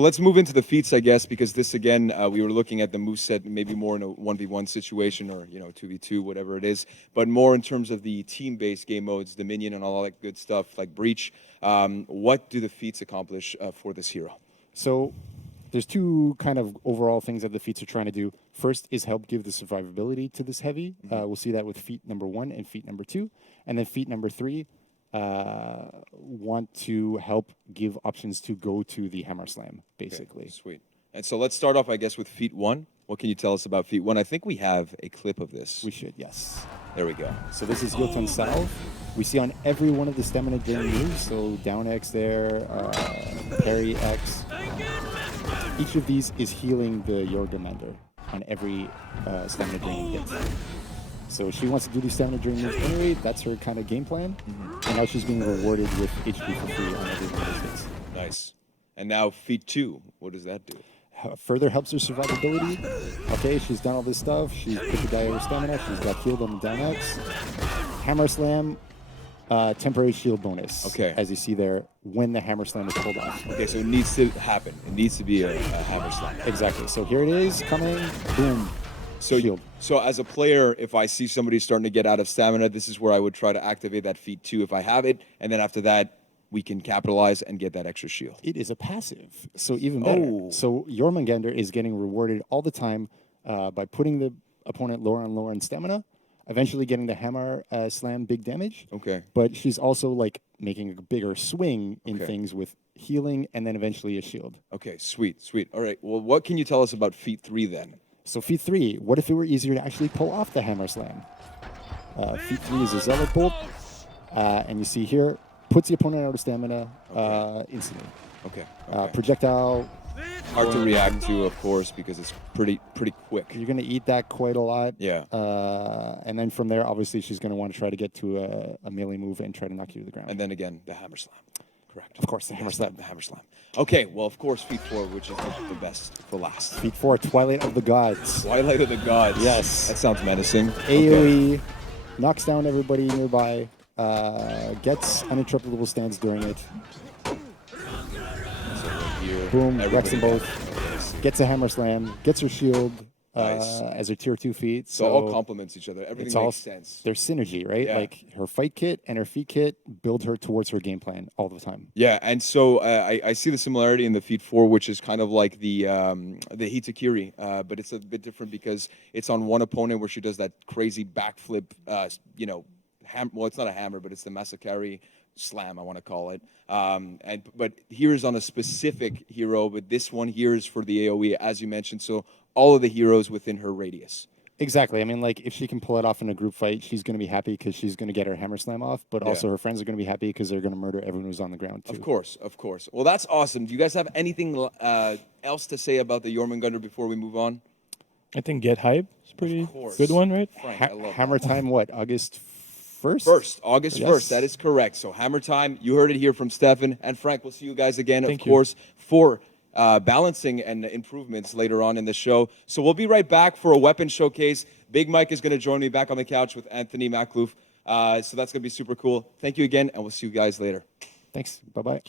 Let's move into the feats, I guess, because this again, we were looking at the moveset maybe more in a 1v1 situation or 2v2, whatever it is, but more in terms of the team-based game modes, Dominion, and all that good stuff like Breach. What do the feats accomplish for this hero? So there's two kind of overall things that the feats are trying to do. First is help give the survivability to this heavy. We'll see that with feat number 1 and feat number 2. And then feat number 3 want to help give options to go to the hammer slam, basically. Okay, sweet. And so let's start off, I guess, with feat 1. What can you tell us about feat 1? I think we have a clip of this. We should, yes. There we go. So this is Jotun Salve. We see on every one of the stamina drain moves, so down X there, parry X. Each of these is healing the Jormungandr on every stamina drain hit. So she wants to do these stamina drain moves anyway. That's her kind of game plan. And now she's being rewarded with HP for free on every one of those hits. Nice. And now feat 2, what does that do? Further helps her survivability. Okay, she's done all this stuff. She's put the guy over stamina. She's got healed on the down X. Hammer slam, temporary shield bonus. Okay. As you see there, when the hammer slam is pulled off. Okay, so it needs to happen. It needs to be a hammer slam. Exactly. So here it is, coming, boom. Shield. So as a player, if I see somebody starting to get out of stamina, this is where I would try to activate that feat 2 if I have it, and then after that, we can capitalize and get that extra shield. It is a passive, so even better. Oh. So Jormungandr is getting rewarded all the time by putting the opponent lower and lower in stamina, eventually getting the hammer slam big damage. Okay. But she's also like making a bigger swing in things with healing and then eventually a shield. Okay, sweet, sweet. All right, well, what can you tell us about feat 3 then? So feat 3, what if it were easier to actually pull off the hammer slam? Feat 3 is a Zealot Bolt, and you see here, puts the opponent out of stamina instantly. Okay. Projectile. Hard to react to, of course, because it's pretty quick. You're going to eat that quite a lot. Yeah. And then from there, obviously, she's going to want to try to get to a melee move and try to knock you to the ground. And then again, the hammer slam. Correct. Of course, the hammer slam. The hammer slam. Okay, well, of course, feat 4, which is the best for last. Feat 4, Twilight of the Gods. Twilight of the Gods. Yes. That sounds menacing. AoE, knocks down everybody nearby, gets uninterruptible stands during it. Boom, wrecks them both. Gets a hammer slam, gets her shield as her tier 2 feat. So all complements each other. Everything makes sense. There's synergy, right? Yeah. Like her fight kit and her feat kit build her towards her game plan all the time. Yeah, and so I see the similarity in the feat 4, which is kind of like the Hitakiri, but it's a bit different because it's on one opponent where she does that crazy backflip, well, it's not a hammer, but it's the Masakari slam, I want to call it. But here's on a specific hero, but this one here is for the AoE, as you mentioned. So all of the heroes within her radius. Exactly. I mean, like, if she can pull it off in a group fight, she's going to be happy because she's going to get her hammer slam off, but also her friends are going to be happy because they're going to murder everyone who's on the ground, too. Of course, of course. Well, that's awesome. Do you guys have anything else to say about the Jormungandr before we move on? I think Get Hype is pretty good one, right? Frank, hammer time, what, August 1st? August 1st. That is correct. So Hammer Time, you heard it here from Stefan and Frank. We'll see you guys again, of course, for balancing and improvements later on in the show. So we'll be right back for a weapon showcase. Big Mike is going to join me back on the couch with Anthony Makhlouf. So that's going to be super cool. Thank you again, and we'll see you guys later. Thanks. Bye-bye.